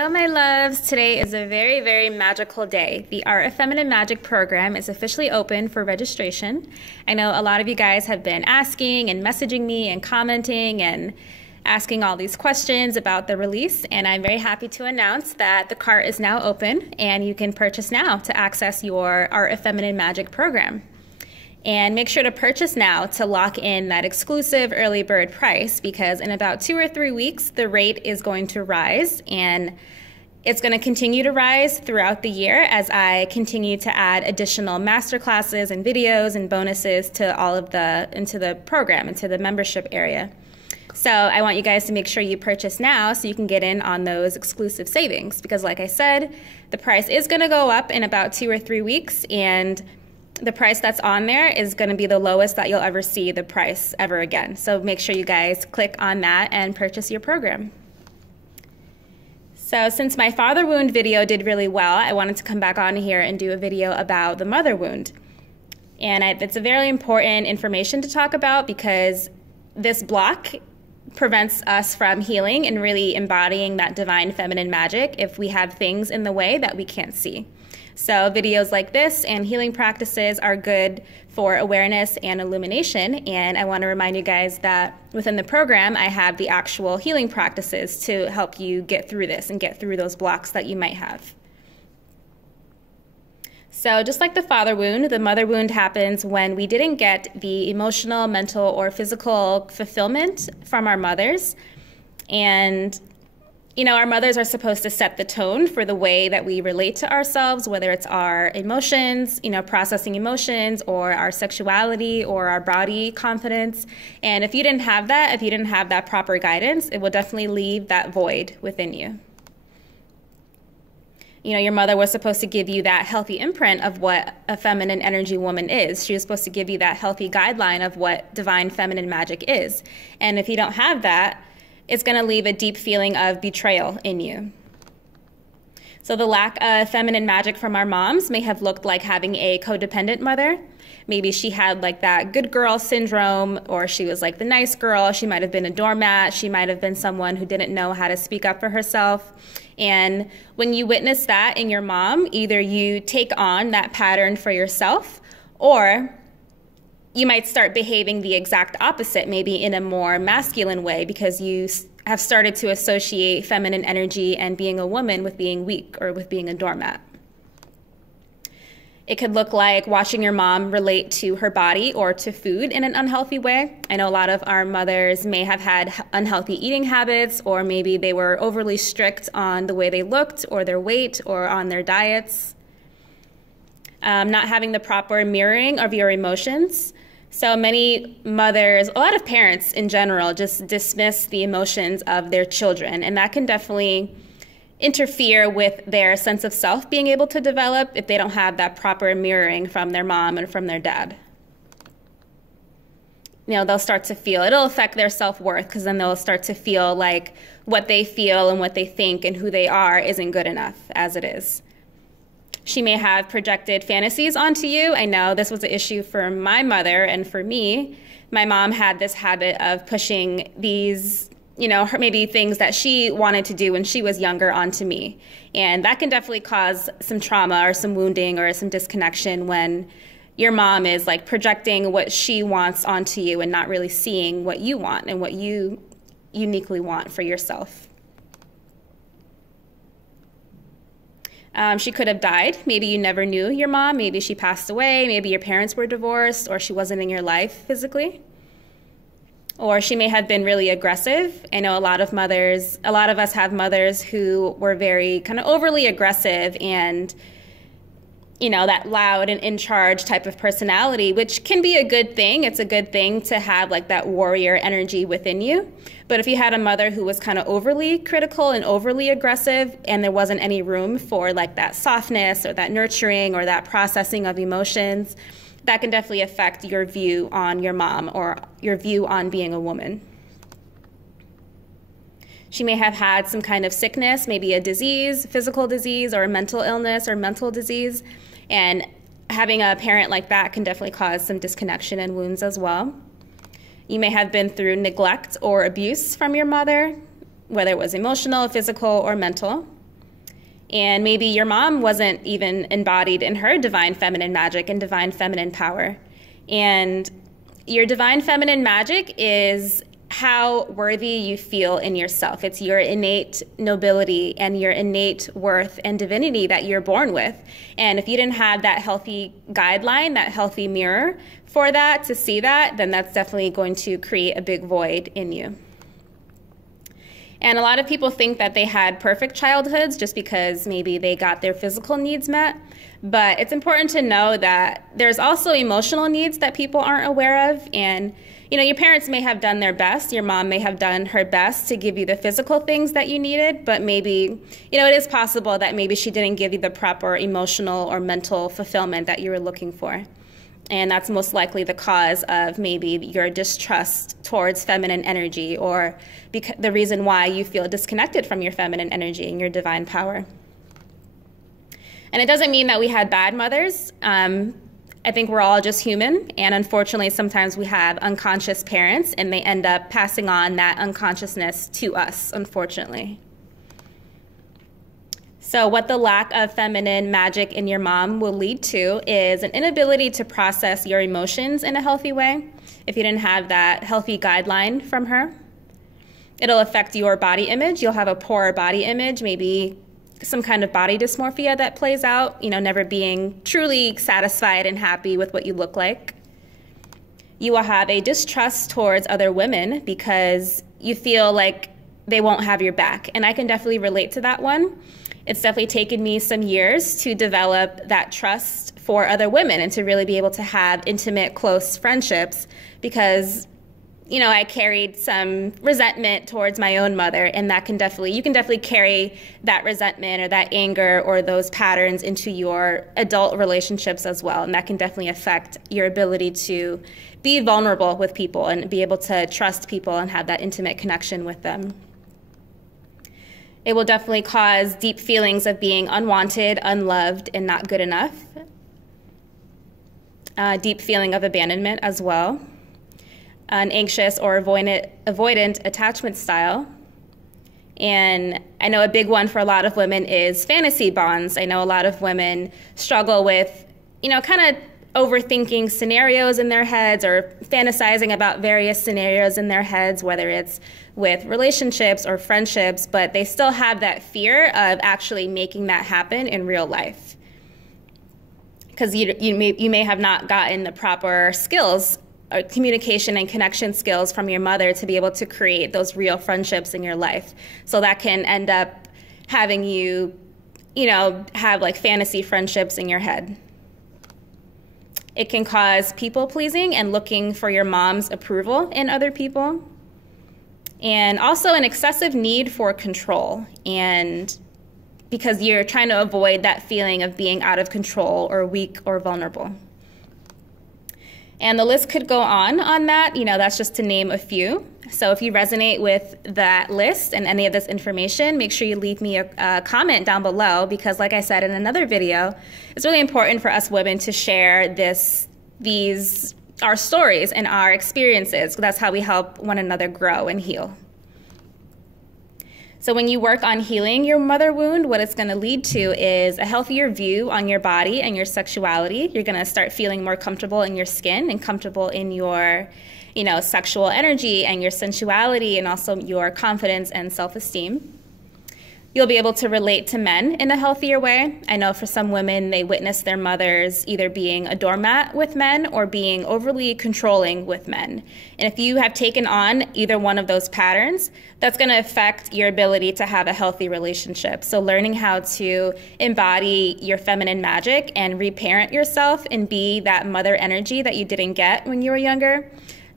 Hello, my loves. Today is a very, very magical day. The Art of Feminine Magic program is officially open for registration. I know a lot of you guys have been asking and messaging me and commenting and asking all these questions about the release, and I'm very happy to announce that the cart is now open and you can purchase now to access your Art of Feminine Magic program. And make sure to purchase now to lock in that exclusive early bird price, because in about 2 or 3 weeks, the rate is going to rise, and it's going to continue to rise throughout the year as I continue to add additional masterclasses and videos and bonuses to into the program, into the membership area. So I want you guys to make sure you purchase now so you can get in on those exclusive savings, because like I said, the price is going to go up in about 2 or 3 weeks, and the price that's on there is going to be the lowest that you'll ever see the price ever again. So make sure you guys click on that and purchase your program. So since my father wound video did really well, I wanted to come back on here and do a video about the mother wound. And it's a very important information to talk about, because this block prevents us from healing and really embodying that divine feminine magic if we have things in the way that we can't see. So videos like this and healing practices are good for awareness and illumination, and I want to remind you guys that within the program I have the actual healing practices to help you get through this and get through those blocks that you might have. So just like the father wound, the mother wound happens when we didn't get the emotional, mental, or physical fulfillment from our mothers. And you know, our mothers are supposed to set the tone for the way that we relate to ourselves, whether it's our emotions, processing emotions, or our sexuality, or our body confidence. And if you didn't have that, if you didn't have that proper guidance, it will definitely leave that void within you. Your mother was supposed to give you that healthy imprint of what a feminine energy woman is. She was supposed to give you that healthy guideline of what divine feminine magic is. And if you don't have that, it's going to leave a deep feeling of betrayal in you. So the lack of feminine magic from our moms may have looked like having a codependent mother. Maybe she had like that good girl syndrome, or she was like the nice girl. She might have been a doormat. She might have been someone who didn't know how to speak up for herself. And when you witness that in your mom, either you take on that pattern for yourself, or you might start behaving the exact opposite, maybe in a more masculine way, because you have started to associate feminine energy and being a woman with being weak or with being a doormat. It could look like watching your mom relate to her body or to food in an unhealthy way. I know a lot of our mothers may have had unhealthy eating habits, or maybe they were overly strict on the way they looked or their weight or on their diets. Not having the proper mirroring of your emotions. So many mothers, a lot of parents in general, just dismiss the emotions of their children, and that can definitely interfere with their sense of self being able to develop if they don't have that proper mirroring from their mom and from their dad. They'll start to feel, it'll affect their self-worth, because then they'll start to feel like what they feel and what they think and who they are isn't good enough as it is. She may have projected fantasies onto you. I know this was an issue for my mother and for me. My mom had this habit of pushing these, maybe things that she wanted to do when she was younger onto me. And that can definitely cause some trauma or some wounding or some disconnection when your mom is like projecting what she wants onto you and not really seeing what you want and what you uniquely want for yourself. She could have died. Maybe you never knew your mom. Maybe she passed away. Maybe your parents were divorced, or she wasn't in your life physically. Or she may have been really aggressive. I know a lot of us have mothers who were very kind of overly aggressive and, that loud and in charge type of personality, which can be a good thing. It's a good thing to have like that warrior energy within you. But if you had a mother who was kind of overly critical and overly aggressive, and there wasn't any room for like that softness or that nurturing or that processing of emotions, that can definitely affect your view on your mom or your view on being a woman. She may have had some kind of sickness, maybe a disease, physical disease, or a mental illness or mental disease. And having a parent like that can definitely cause some disconnection and wounds as well. You may have been through neglect or abuse from your mother, whether it was emotional, physical, or mental. And maybe your mom wasn't even embodied in her divine feminine magic and divine feminine power. And your divine feminine magic is how worthy you feel in yourself. It's your innate nobility and your innate worth and divinity that you're born with. And if you didn't have that healthy guideline, that healthy mirror for that, to see that, then that's definitely going to create a big void in you. And a lot of people think that they had perfect childhoods just because maybe they got their physical needs met. But it's important to know that there's also emotional needs that people aren't aware of. And, you know, your parents may have done their best. Your mom may have done her best to give you the physical things that you needed. But maybe, you know, it is possible that maybe she didn't give you the proper emotional or mental fulfillment that you were looking for. And that's most likely the cause of maybe your distrust towards feminine energy, or the reason why you feel disconnected from your feminine energy and your divine power. And it doesn't mean that we had bad mothers. I think we're all just human. And unfortunately, sometimes we have unconscious parents, and they end up passing on that unconsciousness to us, unfortunately. So what the lack of feminine magic in your mom will lead to is an inability to process your emotions in a healthy way. If you didn't have that healthy guideline from her, it'll affect your body image. You'll have a poor body image, maybe some kind of body dysmorphia that plays out, you know, never being truly satisfied and happy with what you look like. You will have a distrust towards other women because you feel like they won't have your back. And I can definitely relate to that one. It's definitely taken me some years to develop that trust for other women and to really be able to have intimate, close friendships because, you know, I carried some resentment towards my own mother, and that can definitely, you can definitely carry that resentment or that anger or those patterns into your adult relationships as well. And that can definitely affect your ability to be vulnerable with people and be able to trust people and have that intimate connection with them. It will definitely cause deep feelings of being unwanted, unloved, and not good enough. Deep feeling of abandonment as well. An anxious or avoidant attachment style. And I know a big one for a lot of women is fantasy bonds. I know a lot of women struggle with, you know, kind of overthinking scenarios in their heads or fantasizing about various scenarios in their heads, whether it's with relationships or friendships, but they still have that fear of actually making that happen in real life. Because you may have not gotten the proper skills, or communication and connection skills from your mother to be able to create those real friendships in your life. So that can end up having you, you know, have like fantasy friendships in your head. It can cause people pleasing and looking for your mom's approval in other people. And also an excessive need for control, and because you're trying to avoid that feeling of being out of control or weak or vulnerable. And the list could go on that. You know, that's just to name a few. So if you resonate with that list and any of this information, make sure you leave me a comment down below, because like I said in another video, it's really important for us women to share our stories and our experiences. That's how we help one another grow and heal. So when you work on healing your mother wound, what it's going to lead to is a healthier view on your body and your sexuality. You're going to start feeling more comfortable in your skin and comfortable in your, you know, sexual energy and your sensuality, and also your confidence and self-esteem. You'll be able to relate to men in a healthier way. I know for some women, they witness their mothers either being a doormat with men or being overly controlling with men. And if you have taken on either one of those patterns, that's going to affect your ability to have a healthy relationship. So learning how to embody your feminine magic and reparent yourself and be that mother energy that you didn't get when you were younger,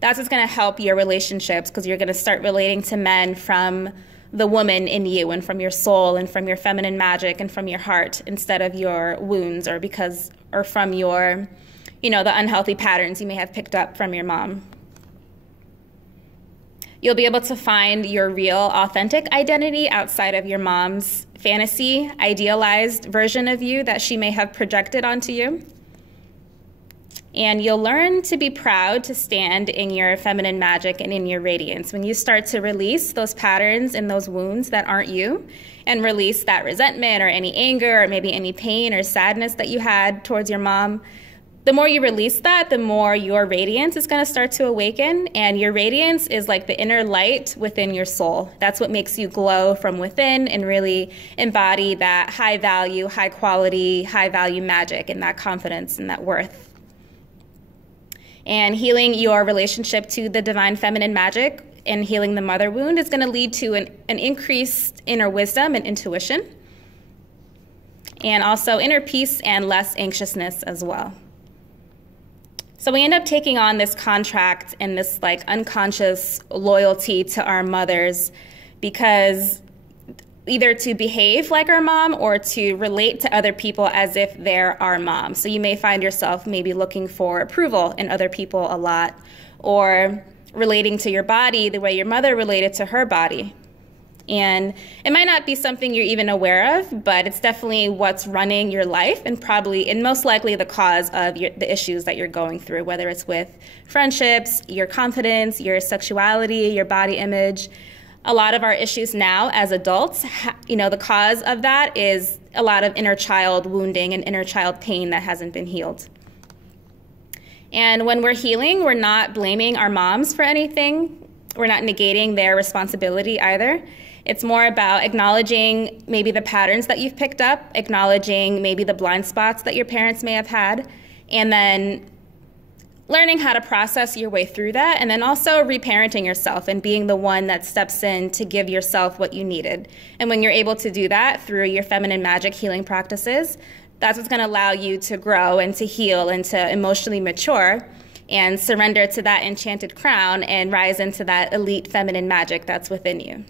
that's what's going to help your relationships, because you're going to start relating to men from the woman in you and from your soul and from your feminine magic and from your heart, instead of your wounds or from your, you know, the unhealthy patterns you may have picked up from your mom. You'll be able to find your real, authentic identity outside of your mom's fantasy, idealized version of you that she may have projected onto you. And you'll learn to be proud to stand in your feminine magic and in your radiance. When you start to release those patterns and those wounds that aren't you, and release that resentment or any anger or maybe any pain or sadness that you had towards your mom, the more you release that, the more your radiance is going to start to awaken. And your radiance is like the inner light within your soul. That's what makes you glow from within and really embody that high value, high quality, high value magic and that confidence and that worth. And healing your relationship to the divine feminine magic and healing the mother wound is going to lead to an increased inner wisdom and intuition, and also inner peace and less anxiousness as well. So we end up taking on this contract and this like unconscious loyalty to our mothers, because either to behave like our mom or to relate to other people as if they're our mom. So you may find yourself maybe looking for approval in other people a lot, or relating to your body the way your mother related to her body. And it might not be something you're even aware of, but it's definitely what's running your life and probably and most likely the cause of the issues that you're going through, whether it's with friendships, your confidence, your sexuality, your body image. A lot of our issues now as adults, the cause of that is a lot of inner child wounding and inner child pain that hasn't been healed. And when we're healing, we're not blaming our moms for anything. We're not negating their responsibility either. It's more about acknowledging maybe the patterns that you've picked up, acknowledging maybe the blind spots that your parents may have had, and then learning how to process your way through that, and then also reparenting yourself and being the one that steps in to give yourself what you needed. And when you're able to do that through your feminine magic healing practices, that's what's going to allow you to grow and to heal and to emotionally mature and surrender to that enchanted crown and rise into that elite feminine magic that's within you.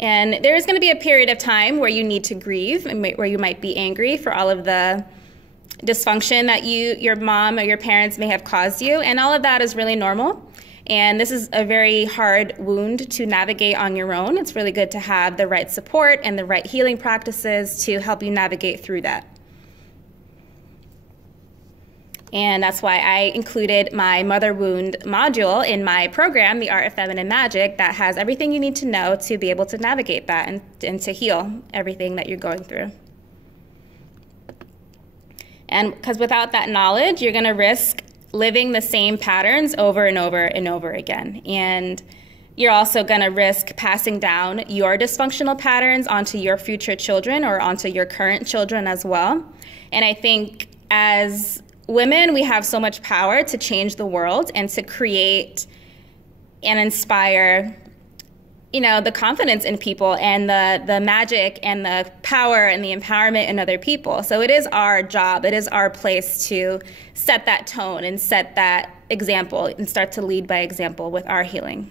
And there is going to be a period of time where you need to grieve and where you might be angry for all of the dysfunction that your mom or your parents may have caused you, and all of that is really normal. And this is a very hard wound to navigate on your own. It's really good to have the right support and the right healing practices to help you navigate through that. And that's why I included my mother wound module in my program, The Art of Feminine Magic, that has everything you need to know to be able to navigate that and to heal everything that you're going through. And because without that knowledge, you're going to risk living the same patterns over and over and over again. And you're also going to risk passing down your dysfunctional patterns onto your future children or onto your current children as well. And I think as women, we have so much power to change the world and to create and inspire the confidence in people and the magic and the power and the empowerment in other people. So it is our job, it is our place to set that tone and set that example and start to lead by example with our healing.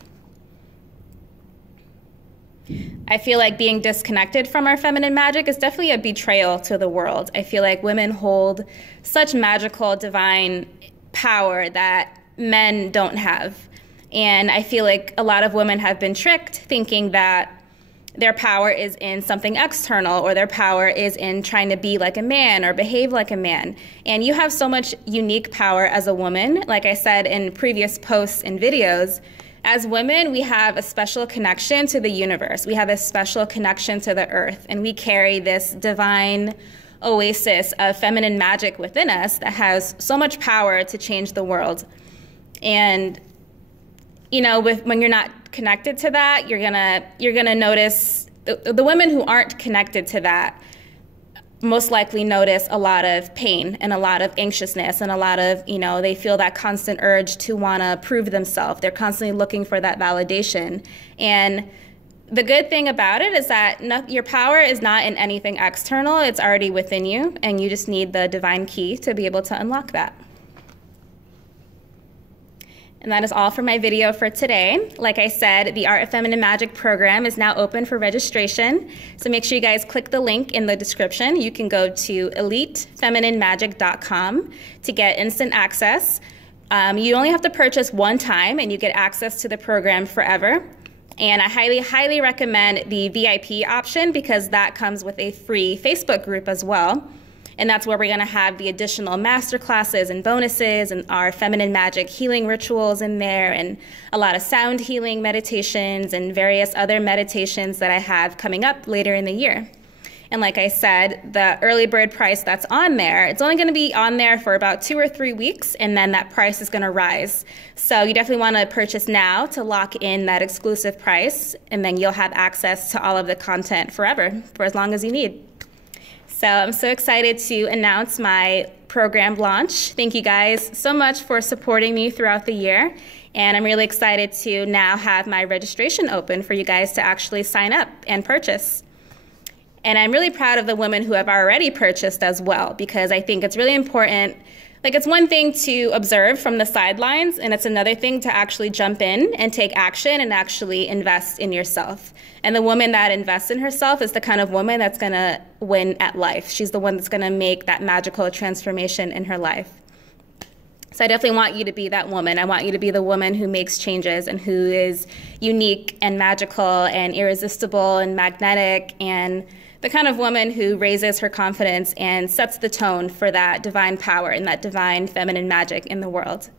I feel like being disconnected from our feminine magic is definitely a betrayal to the world. I feel like women hold such magical, divine power that men don't have. And I feel like a lot of women have been tricked thinking that their power is in something external, or their power is in trying to be like a man or behave like a man. And you have so much unique power as a woman. Like I said in previous posts and videos, as women, we have a special connection to the universe. We have a special connection to the earth, and we carry this divine oasis of feminine magic within us that has so much power to change the world. And when you're not connected to that, you're gonna notice the women who aren't connected to that most likely notice a lot of pain and a lot of anxiousness and a lot of, they feel that constant urge to want to prove themselves. They're constantly looking for that validation. And the good thing about it is that your power is not in anything external. It's already within you, and you just need the divine key to be able to unlock that. And that is all for my video for today. Like I said, the Art of Feminine Magic program is now open for registration. So make sure you guys click the link in the description. You can go to elitefeminine.magic.com to get instant access. You only have to purchase one time, and you get access to the program forever. And I highly, highly recommend the VIP option, because that comes with a free Facebook group as well. And that's where we're going to have the additional master classes and bonuses and our feminine magic healing rituals in there, and a lot of sound healing meditations and various other meditations that I have coming up later in the year. And like I said, the early bird price that's on there, it's only going to be on there for about 2 or 3 weeks, and then that price is going to rise. So you definitely want to purchase now to lock in that exclusive price, and then you'll have access to all of the content forever, for as long as you need. So I'm so excited to announce my program launch. Thank you guys so much for supporting me throughout the year. And I'm really excited to now have my registration open for you guys to actually sign up and purchase. And I'm really proud of the women who have already purchased as well, because I think it's really important. Like, it's one thing to observe from the sidelines, and it's another thing to actually jump in and take action and actually invest in yourself. And the woman that invests in herself is the kind of woman that's going to win at life. She's the one that's going to make that magical transformation in her life. So I definitely want you to be that woman. I want you to be the woman who makes changes and who is unique and magical and irresistible and magnetic, and the kind of woman who raises her confidence and sets the tone for that divine power and that divine feminine magic in the world.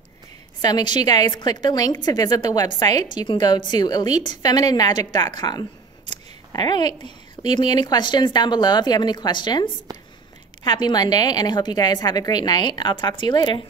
So make sure you guys click the link to visit the website. You can go to elitefeminine.magic.com. All right. Leave me any questions down below if you have any questions. Happy Monday, and I hope you guys have a great night. I'll talk to you later.